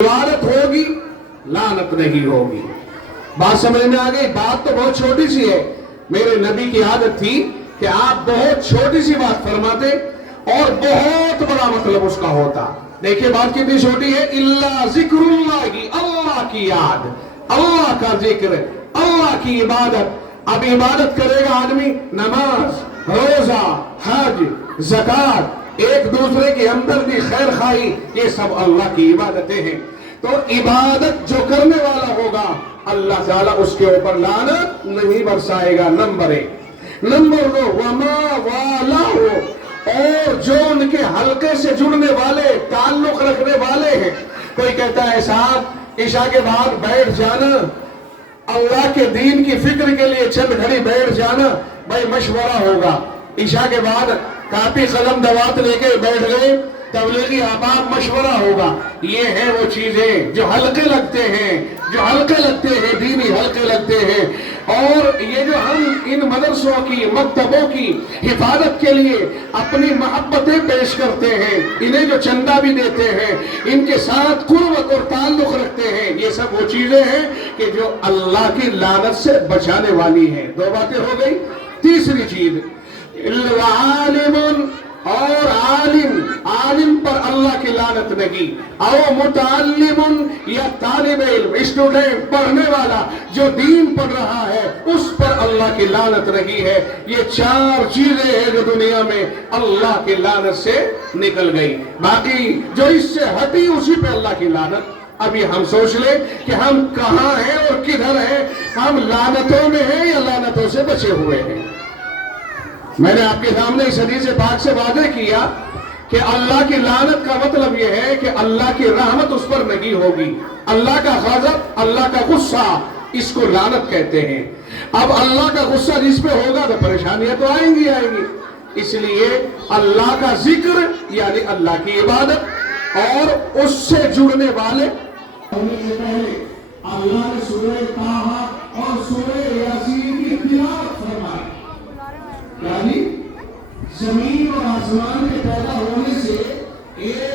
इबादत होगी, लानत नहीं होगी। बात समझ में आ गई? बात तो बहुत छोटी सी है। मेरे नबी की आदत थी कि आप बहुत छोटी सी बात फरमाते और बहुत बड़ा मतलब उसका होता। देखिए बात कितनी छोटी है। इल्ला जिक्रुल्लाही, अल्लाह की याद, अल्लाह का जिक्र, अल्लाह की इबादत। अब इबादत करेगा आदमी, नमाज, रोजा, हज, ज़कात, एक दूसरे की हमदर्दी, खैर खाई, ये सब अल्लाह की इबादतें हैं। तो इबादत जो करने वाला होगा अल्लाह ताला उसके ऊपर लानत नहीं बरसाएगा। नंबर 1। नंबर 2, वमा वाला हो, और जो उनके हल्के से जुड़ने वाले, ताल्लुक रखने वाले हैं। कोई कहता है साहब ईशा के बाद बैठ जाना, अल्लाह के दीन की फिक्र के लिए चंद घड़ी बैठ जाना, भाई मशवरा होगा। ईशा के बाद कापी कलम दवात लेके बैठ गए, तबलीगी अहबाब, मशवरा होगा। ये है वो चीजें जो हल्के लगते हैं, जो हल्के लगते हैं, दीनी हल्के लगते हैं। और ये जो हम इन मदरसों की, मकतबों की हिफाजत के लिए अपनी मोहब्बतें पेश करते हैं, इन्हें जो चंदा भी देते हैं, इनके साथ कुर्बत और ताल्लुक रखते हैं, ये सब वो चीजें हैं कि जो अल्लाह की लानत से बचाने वाली हैं। 2 बातें हो गई। तीसरी चीज, आलिमुन, और आलिम, आलिम पर अल्लाह की लानत नहीं। और मुतअल्लिमुन, या तालिब इल्म, स्टूडेंट, पढ़ने वाला जो दीन पढ़ रहा है, उस पर अल्लाह की लानत नहीं है। ये 4 चीजें हैं जो दुनिया में अल्लाह की लानत से निकल गई। बाकी जो इससे हटी उसी पे अल्लाह की लानत। अभी हम सोच ले कि हम कहाँ हैं और किधर हैं। हम लानतों में हैं या लानतों से बचे हुए हैं? मैंने आपके सामने इस हदीस पाक से वादे किया कि अल्लाह की लानत का मतलब यह है कि अल्लाह की रहमत उस पर नहीं होगी। अल्लाह का गज़ब, अल्लाह का गुस्सा, इसको लानत कहते हैं। अब अल्लाह का गुस्सा जिस पे होगा तो परेशानियां तो आएंगी आएंगी। इसलिए अल्लाह का जिक्र यानी अल्लाह की इबादत और उससे जुड़ने वाले होने से पहले अल्लाह ने सूरह ताहा और सूरह यासीन की तिलावत फरमाई। यानी जमीन और आसमान के पैदा होने से एक